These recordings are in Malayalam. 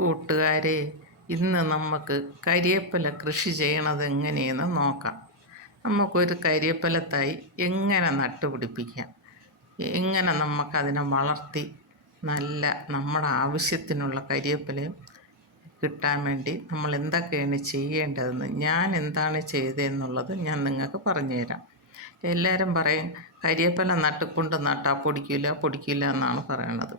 കൂട്ടുകാരെ, ഇന്ന് നമുക്ക് കരിയേപ്പില കൃഷി ചെയ്യണത് എങ്ങനെയെന്ന് നോക്കാം. നമുക്കൊരു കരിയേപ്പില തൈ എങ്ങനെ നട്ടുപിടിപ്പിക്കാം, എങ്ങനെ നമുക്കതിനെ വളർത്തി നല്ല നമ്മുടെ ആവശ്യത്തിനുള്ള കരിയേപ്പിലയും കിട്ടാൻ വേണ്ടി നമ്മൾ എന്തൊക്കെയാണ് ചെയ്യേണ്ടതെന്ന്, ഞാൻ എന്താണ് ചെയ്തതെന്നുള്ളത് ഞാൻ നിങ്ങൾക്ക് പറഞ്ഞുതരാം. എല്ലാവരും പറയും കരിയേപ്പില നട്ടുകൊണ്ട് നട്ടാൽ പൊടിക്കില്ല എന്നാണ് പറയണത്.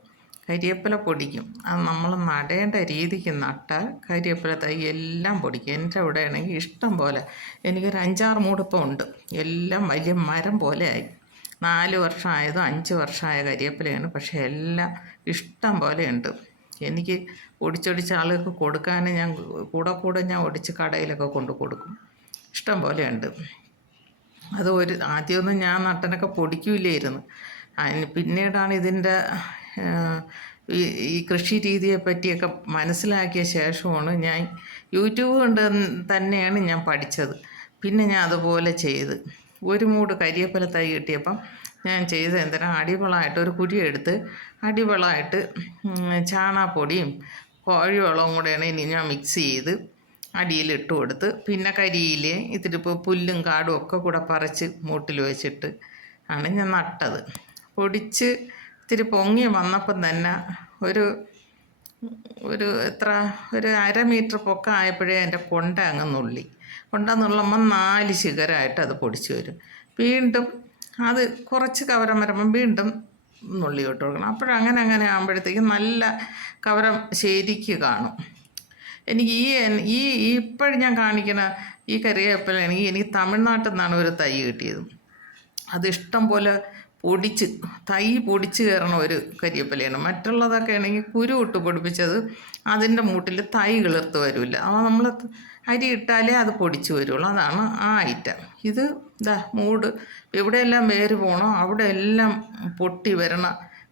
കരിയേപ്പില പൊടിക്കും. അത് നമ്മൾ നടേണ്ട രീതിക്ക് നട്ടാൽ കരിയേപ്പില തൈ എല്ലാം പൊടിക്കും. എൻ്റെ അവിടെ ആണെങ്കിൽ ഇഷ്ടം പോലെ, എനിക്കൊരു 5-6 മൂടിപ്പം ഉണ്ട്. എല്ലാം വലിയ മരം പോലെ ആയി. 4 വർഷമായതും 5 വർഷമായ കരിയേപ്പിലയാണ്. പക്ഷേ എല്ലാം ഇഷ്ടം പോലെ ഉണ്ട്. എനിക്ക് ഒടിച്ചൊടിച്ച് ആളുകൾക്ക് കൊടുക്കാൻ ഞാൻ കൂടെ ഞാൻ ഒടിച്ച് കടയിലൊക്കെ കൊണ്ട് കൊടുക്കും. ഇഷ്ടം പോലെ ഉണ്ട്. അത് ആദ്യമൊന്നും ഞാൻ നട്ടനൊക്കെ പൊടിക്കില്ലായിരുന്നു. അതിന് പിന്നീടാണ് ഇതിൻ്റെ ഈ കൃഷി രീതിയെ പറ്റിയൊക്കെ മനസ്സിലാക്കിയ ശേഷമാണ് ഞാൻ യൂട്യൂബ് കൊണ്ട് തന്നെയാണ് ഞാൻ പഠിച്ചത്. പിന്നെ ഞാൻ അതുപോലെ ചെയ്ത് ഒരു മൂട് കരിയേപ്പില തൈ കിട്ടിയപ്പം ഞാൻ ചെയ്ത് എന്തിനാ, അടിവളമായിട്ട് ഒരു കുഴിയെടുത്ത് അടിവളമായിട്ട് ചാണകപ്പൊടിയും കോഴിവളവും കൂടെയാണ് ഇനി ഞാൻ മിക്സ് ചെയ്ത് അടിയിലിട്ട് കൊടുത്ത്, പിന്നെ കരിയിൽ ഇത്തിരി പുല്ലും കാടും ഒക്കെ കൂടെ പറിച്ച് മൂട്ടിൽ വെച്ചിട്ട് ആണ് ഞാൻ നട്ടത്. പൊടിച്ച് ഇത്തിരി പൊങ്ങി വന്നപ്പം തന്നെ ഒരു 1/2 മീറ്റർ പൊക്കം ആയപ്പോഴേ എൻ്റെ കൊണ്ട അങ്ങ് നുള്ളുമ്പോൾ 4 ശിഖരമായിട്ട് അത് പൊടിച്ച് വരും. വീണ്ടും അത് കുറച്ച് കവരം വരുമ്പം വീണ്ടും നുള്ളി ഇട്ട് കൊടുക്കണം. അപ്പോഴങ്ങനെ ആകുമ്പോഴത്തേക്കും നല്ല കവരം ശരിക്ക് കാണും. എനിക്ക് ഇപ്പോഴും ഞാൻ കാണിക്കുന്ന ഈ കരിവേപ്പിലാണെങ്കിൽ എനിക്ക് തമിഴ്നാട്ടിൽ നിന്നാണ് ഒരു തൈ കിട്ടിയത്. അത് ഇഷ്ടം പോലെ തൈ പൊടിച്ച് കയറണ ഒരു കരിവേപ്പിലയാണ്. മറ്റുള്ളതൊക്കെ ആണെങ്കിൽ കുരു ഇട്ട് പൊടിപ്പിച്ചത് അതിൻ്റെ മൂട്ടിൽ തൈ കിളിർത്ത് വരില്ല. അപ്പോൾ നമ്മൾ അരി ഇട്ടാലേ അത് പൊടിച്ച് വരുള്ളൂ. അതാണ് ആ ഐറ്റം. ഇത് മൂട് എവിടെയെല്ലാം വേര് പോകണോ അവിടെ എല്ലാം പൊട്ടി വരണ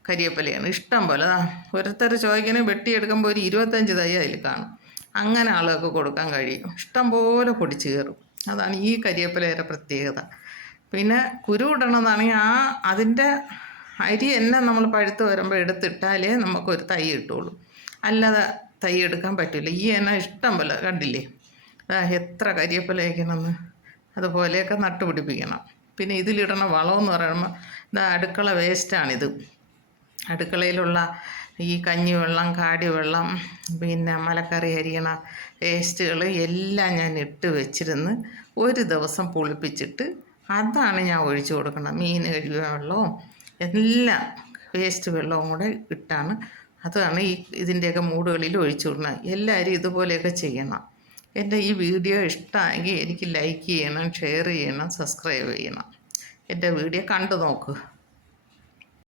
കരിവേപ്പിലയാണ്. ഇഷ്ടം പോലെ ഓരോരുത്തർ ചോദിക്കണേ വെട്ടിയെടുക്കുമ്പോൾ ഒരു 25 തൈ അതിൽ കാണും. അങ്ങനെ ആളുകൾക്ക് കൊടുക്കാൻ കഴിയും. ഇഷ്ടം പോലെ പൊടിച്ച് കയറും. അതാണ് ഈ കരിവേപ്പിലയുടെ പ്രത്യേകത. പിന്നെ കുരു ഇടണതാണെങ്കിൽ അതിൻ്റെ അരി തന്നെ നമ്മൾ പഴുത്ത് വരുമ്പോൾ എടുത്തിട്ടാലേ നമുക്കൊരു തൈ കിട്ടുള്ളൂ. അല്ലാതെ തൈ എടുക്കാൻ പറ്റില്ല. ഈ എന്നെ ഇഷ്ടം പോലെ കണ്ടില്ലേ, എത്ര കരിവേപ്പില വയ്ക്കണമെന്ന്. അതുപോലെയൊക്കെ നട്ടുപിടിപ്പിക്കണം. പിന്നെ ഇതിലിടണ വളമെന്ന് പറയുമ്പോൾ അടുക്കള വേസ്റ്റാണിത്. അടുക്കളയിലുള്ള ഈ കഞ്ഞിവെള്ളം, കാടിവെള്ളം, പിന്നെ മലക്കറി അരിയണ വേസ്റ്റുകൾ എല്ലാം ഞാൻ ഇട്ട് വെച്ചിരുന്ന് ഒരു ദിവസം പുളിപ്പിച്ചിട്ട് അതാണ് ഞാൻ ഒഴിച്ചു കൊടുക്കണം. മീൻ കഴുകിയ വെള്ളവും എല്ലാം വേസ്റ്റ് വെള്ളവും കൂടെ ഇട്ടാണ് അതാണ് ഇതിൻ്റെയൊക്കെ മൂടുകളിൽ ഒഴിച്ചു കൊടുക്കണം. എല്ലാവരും ഇതുപോലെയൊക്കെ ചെയ്യണം. എൻ്റെ ഈ വീഡിയോ ഇഷ്ടമായെങ്കിൽ എനിക്ക് ലൈക്ക് ചെയ്യണം, ഷെയർ ചെയ്യണം, സബ്സ്ക്രൈബ് ചെയ്യണം. എൻ്റെ വീഡിയോ കണ്ടു നോക്ക്.